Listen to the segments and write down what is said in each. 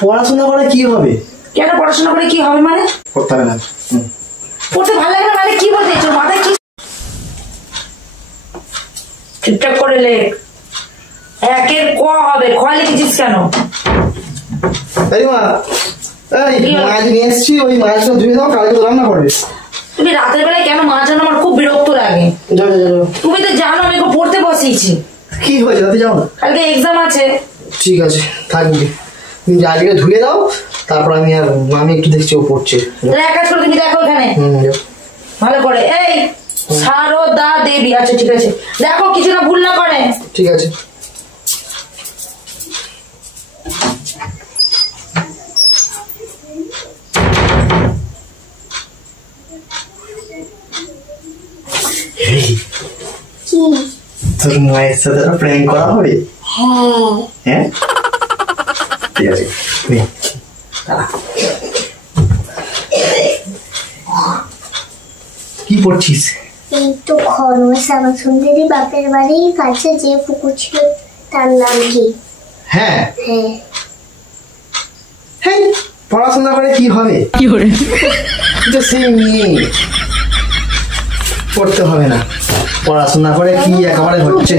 পড়াশোনা করে কি হবে? কেন পড়াশোনা করে কি হবে মানে? করতে হবে না, পড়তে ভালো লাগে না মানে কি বলতে চাইছো? মাথায় কি ঠিকঠাক করে লেখ। একের ক হবে, খ লিখেছিস কেন? মাছ নিয়ে এসছি, ওই মাছটা ধুয়ে দাও, কালকে তো রান্না করবে। তুমি রাতের বেলায় কেন মাছ আনো? আমার খুব বিরক্ত লাগে। তুমি তো জানো আমি পড়তে বসিয়েছি। কি হয়েছে, রাতে যাও না? কালকে এক্সাম আছে। ঠিক আছে থাকবে, তুমি আজকে ধুয়ে দাও, তারপর আমি একটু দেখছি ও পড়ছে। এক কাজ করে তুমি দেখো এখানে ভালো করে। এই সারদা দেবী, আচ্ছা ঠিক আছে, দেখো কিছু না ভুল না করে। ঠিক আছে। তোর মায়ের সাথে প্র্যাঙ্ক করা হবে? হ্যাঁ ঠিক আছে। কি পড়ছিস? এই তো শ্যামা সুন্দরী বাপের বাড়ির কাছে যে পুকুর ছিল তার নাম কি? হ্যাঁ হ্যাঁ, পড়াশোনা করে কি হবে? কি করে তো সেই মেয়ে, পড়তে হবে না, পড়াশোনা করে কি একেবারে হচ্ছে।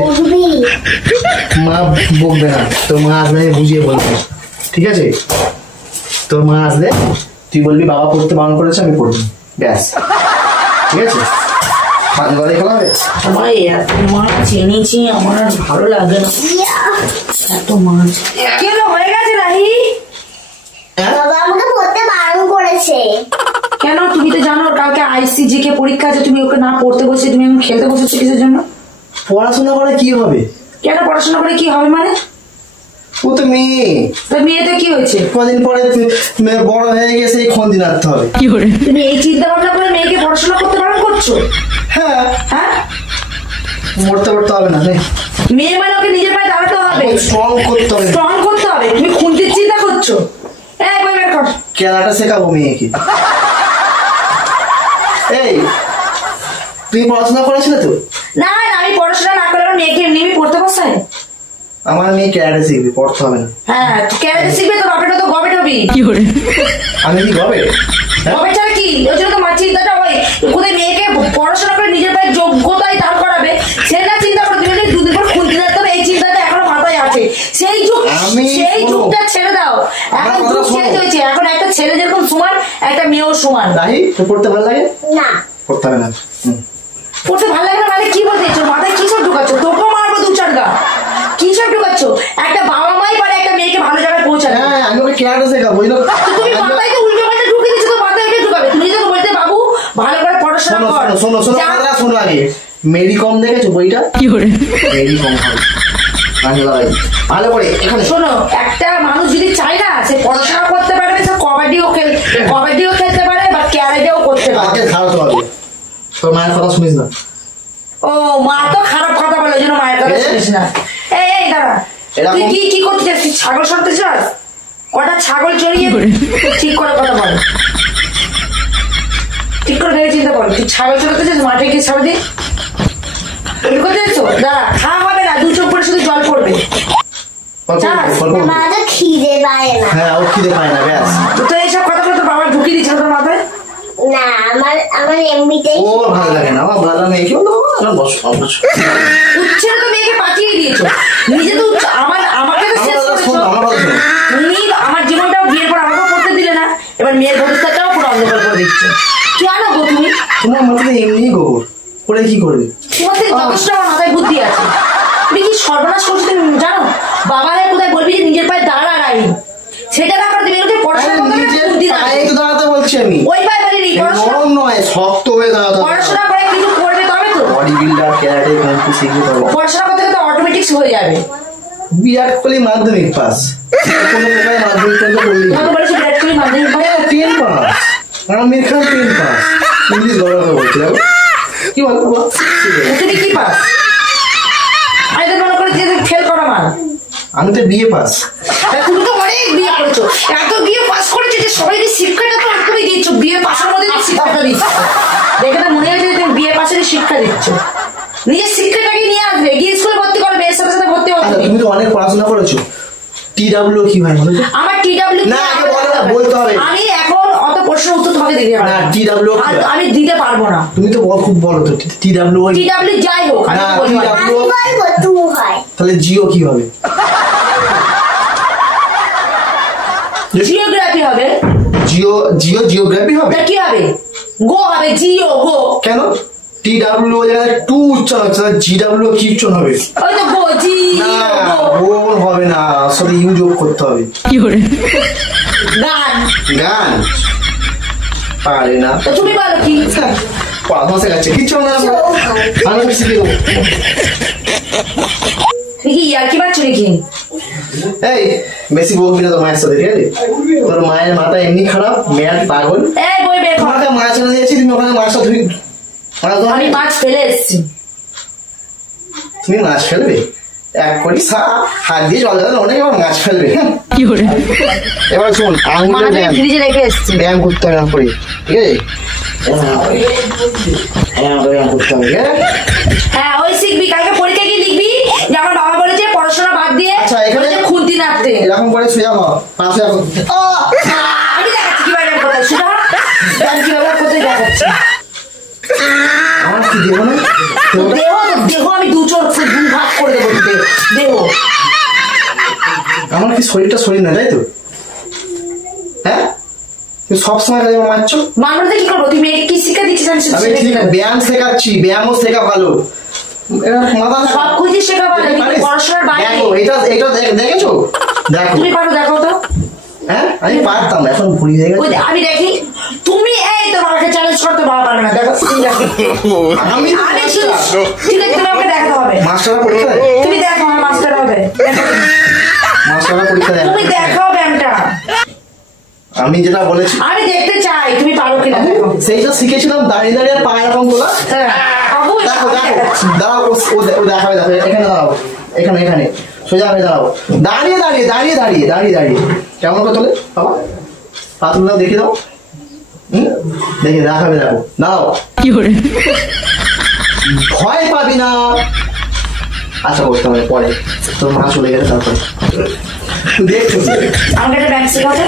মা বকবে না, তোর মা আসলে বুঝিয়ে বলবে, ঠিক আছে? তোর মা আসলে তুই বলবি বাবা পড়তে বারণ করেছে, আমি পড়বি, ব্যাস, ঠিক আছে? পাঁচবারে খেলা হবে। আমার এত মাছ এনেছি, আমার আর ভালো লাগে না এত মাছ। কেন হয়ে গেছে রাহি? বাবা আমাকে পড়তে বারণ করেছে। কেন? তুমি তো জানো কালকে আইসিজি কে পরীক্ষা আছে, তুমি ওকে না পড়তে বসে তুমি এখন খেলতে বসেছো কিসের জন্য? পড়াশোনা করে কি হবে? কেন পড়াশোনা করে কি হবে মানে? ও তো মেয়ে, তো মেয়েটা কি হয়েছে? কদিন পরে বড় হয়ে গেছে, এই খন্দি নাড়তে হবে। কি করে তুমি এই চিন্তা ভাবনা করে মেয়েকে পড়াশোনা করতে বারণ করছো? হ্যাঁ হ্যাঁ, মরতে হবে না, মেয়ে মানে ওকে নিজের পায়ে দাঁড়াতে হবে, স্ট্রং করতে হবে, স্ট্রং করতে হবে। তুমি খুনতির চিন্তা করছো? এই বই বের কর। খেলাটা শেখাবো মেয়েকে। এই তুই পড়াশোনা করেছিলে তো? না না, আমি পড়াশোনা না করে আমার মেয়েকে এমনি পড়তে বসাই। আমার মেয়ে ক্যারাটে শিখবে, পড়তে হবে না। হ্যাঁ ক্যারাটে শিখবে তো বাপেটা তো গবেট হবি। কি করে আমি কি গবে? গবেট ছাড়া কি? ওই জন্য তো আমার চিন্তাটা হয় কোথায় মেয়েকে পড়াশোনা করে নিজের পায়ে যোগ্যতায় দাঁড় করাবে সে না চিন্তা করে তুমি দুদিন পর খুলতে যেতে হবে, এই চিন্তাটা এখনো মাথায় আছে। সেই যুগটা ছেড়ে দাও, এখন যুগ চেঞ্জ হয়েছে। এখন একটা ছেলে যেরকম সমান একটা মেয়েও সমান। রাহি তো পড়তে ভালো লাগে না? পড়তে হবে না। পড়তে ভালো লাগে না মানে কি বলতে চাইছো? মাথায় কি সব ঢুকাচ্ছ? তোকেও মারবো দু চার গা। কি সব ঢুকাচ্ছ? একটা বাবা মাই পারে একটা মেয়েকে ভালো জায়গায় পৌঁছাতে। হ্যাঁ আমি ওকে ক্যারাটে শেখাবো। তুমি মাথায় তো উল্টো পাল্টা ঢুকে দিচ্ছ, তো মাথায় ওকে ঢুকাবে। তুমি যদি বলতে বাবু ভালো করে পড়াশোনা কর। শোনো আগে, মেরি কম দেখেছো বইটা? কি করে মেরি কম হবে ভালো করে এখানে শোনো, একটা মানুষ যদি চায় না সে পড়াশোনা করতে পারবে, সে কবাডিও খেলতে পারে বা ক্যারাটেও করতে পারে। খারাপ হবে, তোর মায়ের কথা শুনিস না। ও মা তো খারাপ কথা বলে, ওই জন্য মায়ের কথা শুনিস না। এই দাঁড়া, তুই কি করতে চাস? ছাগল সরতে চাস? কটা ছাগল চড়িয়ে ঠিক করে কথা বল, ঠিক করে ভেবে চিন্তা বল। তুই ছাগল চড়াতে চাস? মাঠে গিয়ে ছাড়া দিয়ে করতে চাইছো? দাঁড়া, খাওয়া হবে না, দু চোখ করে শুধু জল পড়বে। খিদে পায় না। হ্যাঁ ও খিদে পায় না, ব্যাস। তো এইসব কথা তো বাবা ঢুকিয়ে দিচ্ছে তোর মাথায়। না আমার এমনিতেই ও ভালো লাগে না, আমার ভালো লাগে কেউ উচ্ছেদ তো মেয়েকে পাঠিয়ে দিয়েছো, নিজে তো আমাকে তো শেষ করেছো। তুমি আমার জীবনটাও বিয়ের পর আমাকেও করতে দিলে না, এবার মেয়ের ভবিষ্যৎটাও পুরো অন্ধকার করে দিচ্ছে। কেন গো তুমি? তোমার মাথায় এমনি গোবর করে কি করবে? তোমার থেকে যথেষ্ট আমার মাথায় বুদ্ধি আছে। তুমি কি সর্বনাশ করছো তুমি জানো? বাবারে কোথায় বলবি যে নিজের পায়ে দাঁড়া রাখি, সেটা না করে তুমি পড়াশোনা দাঁড়াতে বলছি আমি। ওই পায়ে দাঁড়িয়ে নরম নয়, শক্ত হয়ে দাঁড়াতে। পড়াশোনা করে কিছু করবে তবে তো। বডি বিল্ডার ক্যারাটে কম্পু শিখবে তবে পড়াশোনা করতে করতে অটোমেটিক হয়ে যাবে। বিরাট কোহলি মাধ্যমিক পাস, কোনো প্রকার মাধ্যমিক পর্যন্ত করলি তোমাকে বলেছি বিরাট কোহলি মাধ্যমিক pass, 10 pass. Aamir Khan 10 pass. English গড়া বলছি দেখো কি বলতো তুমি কি পাস? আমি তো মনে করি যে ফেল করা মান। আমি তো বিএ পাস। তুমি তো অনেক বিয়ে করেছো, এত বিয়ে পাস করেছো যে সবাইকে শিক্ষাটা তো তুমি দিচ্ছ। বিয়ে পাসের মধ্যে শিক্ষাটা দিচ্ছ, দেখে না মনে হয় যে তুমি বিয়ে পাসের শিক্ষা দিচ্ছ। নিজের শিক্ষাটাকে নিয়ে আসবে, গিয়ে স্কুলে ভর্তি করবে, এর সাথে সাথে ভর্তি হবে। আচ্ছা তুমি তো অনেক পড়াশোনা করেছো, TW কি হয় বলো তো? আমার TW না আগে বলো না, বলতে হবে। আমি এখন অত প্রশ্নের উত্তর তোমাকে দিতে পারবো না না। TW কি হয়? আমি দিতে পারবো না। তুমি তো খুব বলো তো TW ওই TW যাই হোক আমি না, বলতে পারবো না। আমি বলবো তু হয়। তাহলে জিও কি হবে? জিওগ্রাফি হবে। জিওগ্রাফি হবে। তা কি হবে? গো হবে, জিও গো। কেন TW জায়গায় টু উচ্চারণ হচ্ছে, GW কি উচ্চারণ হবে? ওই তো গো জি না গো। ও হবে না, আসলে ইউ যোগ করতে হবে। গান। গান পারে না। তো তুমি বলো কি? পড়াশোনা শেখাচ্ছে কিচ্ছু না, চৌ হয়। আমি শিখে দেবো। তুমি কি ইয়ার কি পাচ্ছ নাকি? এই বেশি বলবি না তোর মায়ের সাথে, ঠিক আছে? তোর মায়ের মাথা এমনি খারাপ, মেয়ার পাগল। এই বই বের কর। তোমাকে মাছ এনে দিয়েছি, তুমি ওখানে মাছটা ধুই। আমি মাছ ফেলে এসেছি। তুমি মাছ ফেলবে? এক কোটি হাত দিয়ে জল দেবে, অনেক আবার মাছ ফেলবে। এবার শোন, আঙুলের মাছ ব্যায়াম ফ্রিজে রেখে এসেছি। ব্যায়াম করতে হবে না করে, ঠিক আছে? ব্যায়াম করতে হবে, ঠিক আছে? হ্যাঁ ওই শিখবি, কালকে পরীক্ষা কি লিখবি যে আমার বাবা বলেছে পড়াশোনা বাদ দিয়ে আচ্ছা, এখানে- বলেছে খুন্তি নাড়তে। এরকম করে শুয়ে হওয়া পাশে এখন আমি দেখাচ্ছি কিভাবে ব্যায়াম করতে হয়, শুনো ব্যায়াম কিভাবে করতে দেখাচ্ছি। আমার কি দেবো না দেহ আমি দু ভাগ করে দেবো দেহ। আমার কি শরীরটা শরীর না, তাই তো? হ্যাঁ তুমি সবসময় খালি আমার মারছো। মানুষদের কি করবো? তুমি মেয়েকে কি শিক্ষা দিচ্ছিস? আমি ঠিক ব্যায়াম শেখাচ্ছি, ব্যায়ামও শেখা ভালো। এরা মাথা সব খুঁজে শেখা ভালো, কিন্তু পড়াশোনার বাইরে। দেখো এটা দেখেছো? দেখো তুমি পারো, দেখো তো। হ্যাঁ আমি পারতাম, এখন ভুলি হয়ে ওই গেছে। আমি দেখি তুমি এই তো বাবাকে চ্যালেঞ্জ করতে বাবা পারবে না, দেখো তুমি দেখো। আমি আমি ঠিক আছে, তোমাকে দেখাতে হবে। মাস্টাররা পরীক্ষা দেয়, তুমি দেখো আমার মাস্টার হবে, দেখো তুমি। মাস্টাররা পরীক্ষা দেয়। তুমি দেখো ব্যায়ামটা। আমি যেটা বলেছি আমি দেখতে চাই তুমি পারো কিনা, দেখো। সেইটা শিখেছিলাম, দাঁড়িয়ে দাঁড়িয়ে পা এরকম তোলা। হ্যাঁ, বাবু, দেখো আমি দেখো দেখাচ্ছি। দাঁড়াও, ও দেখাবে, দেখো এখানে দাঁড়াও, এখানে সোজা হয়ে দাঁড়াও, দাঁড়িয়ে কেমন করে তোলে বাবা? পা তুলে দাও, দেখে দাও। দেখে দেখাবে, দেখো দাঁড়াও, ভয় পাবি না। আচ্ছা করতে হবে পরে, তোর মা চলে গেলে তারপরে দেখছো। আমাকে একটা ব্যায়াম শেখাতে।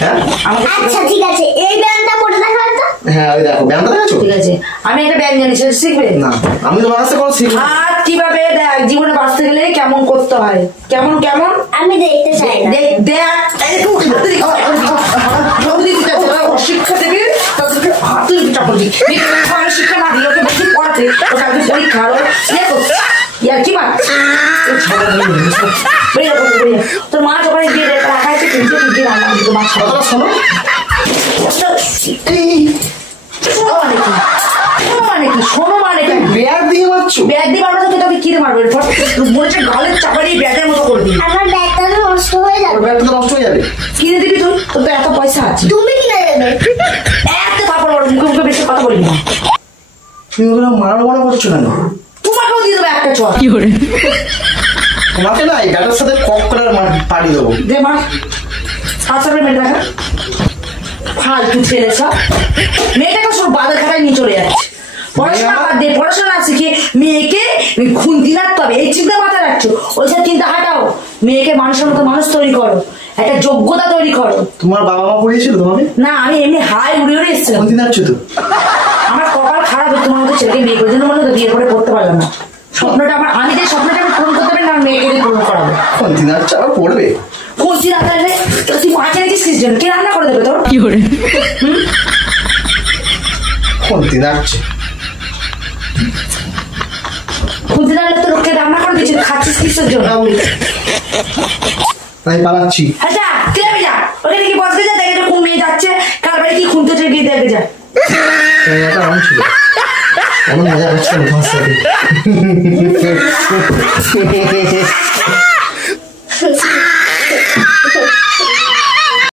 হ্যাঁ আমাকে আচ্ছা শেখাতে। ঠিক আছে, এই ব্যায়ামটা করে দেখান তো। হ্যাঁ ওই দেখো ব্যায়ামটা দেখেছো? ঠিক আছে, আমি একটা ব্যায়াম জানি, সেটা শিখবে না আমি তোমার কাছে কোনো শিখবো না। হাত কিভাবে দেখ জীবনে বাঁচতে গেলে কেমন করতে হয়, কেমন কেমন আমি দেখতে চাই না। দেখ দেখ এই একটু হাতে দিকে শিক্ষা দেবে তাদেরকে হাতে চাপড় দিই শিক্ষা না দিলে ওকে বেশি পড়াতে ও কালকে পরীক্ষা আরো দেখো ইয়ার কি বাদ তোর মা যখন গিয়ে রাখা আছে কিন্তু নিজে রান্না দিতে মাছ কথাটা শোনো, শোনো মানে কি ব্যাগ দিয়ে মারছো? ব্যাগ দিয়ে মারবো তোকে, তোকে কিনে মারবে বলেছে গালের চাপা দিয়ে ব্যাগের মতো করে দিই। আমার ব্যাগটা তো নষ্ট হয়ে ওর যাবে। ব্যাগটা তো নষ্ট হয়ে যাবে। কিনে দিবি তুই, তোর তো এত পয়সা আছে। তুমি কিনে দেবে। এত তারপর মুখে মুখে বেশি কথা বলবি না। তুমি ওগুলো মারার মনে করছো কেন? তোমাকেও দিয়ে দেবো একটা চল তোমাকে না এই ব্যাটার সাথে কক করে পাড়ি দেবো। দে মা সাত সাপের মেয়ে দেখা ফালতু ছেলে সব মেয়েটাকে সব বাজার খাটায় নিয়ে চলে যাচ্ছে। পড়াশোনা বাদ দিয়ে পড়াশোনা না শিখে মেয়েকে খুন্তি রাখতে হবে, এই চিন্তা মাথায় রাখছো। ওইসব চিন্তা হাটাও, মেয়েকে মানুষের মতো মানুষ তৈরি করো, একটা যোগ্যতা তৈরি করো। তোমার বাবা মা পড়িয়েছিল তোমাকে? না আমি এমনি হাই উড়ে উড়ে এসেছিলাম। কোন দিন যাচ্ছো তো? আমার কপাল খারাপ, তোমার মতো ছেলেকে বিয়ে করে জন্য মনে তো বিয়ে করে পড়তে পারলাম না। স্বপ্নটা আমার, আমি যে স্বপ্নটা আমি পূরণ করতে পারি না, আমার মেয়েকে দিয়ে পূরণ করাবো। কোন দিন যাচ্ছ আবার পড়বে? খুঁজি রান্না তুই মাকে রেখেছিস জন্য কে রান্না করে দেবে তোর? কোন দিন যাচ্ছে? খুঁজি রান্না তোর কে রান্না করে দিচ্ছিস, খাচ্ছিস কিসের জন্য? আমি পালাচ্ছি। আচ্ছা তুই যাবি যা, ওখানে কি বসবে যা, দেখে কোন মেয়ে যাচ্ছে কার বাড়ি কি খুনতে চলে গিয়ে দেখে যা। এটা এমন ছিল, এমন মজা করছিল তোমার সাথে।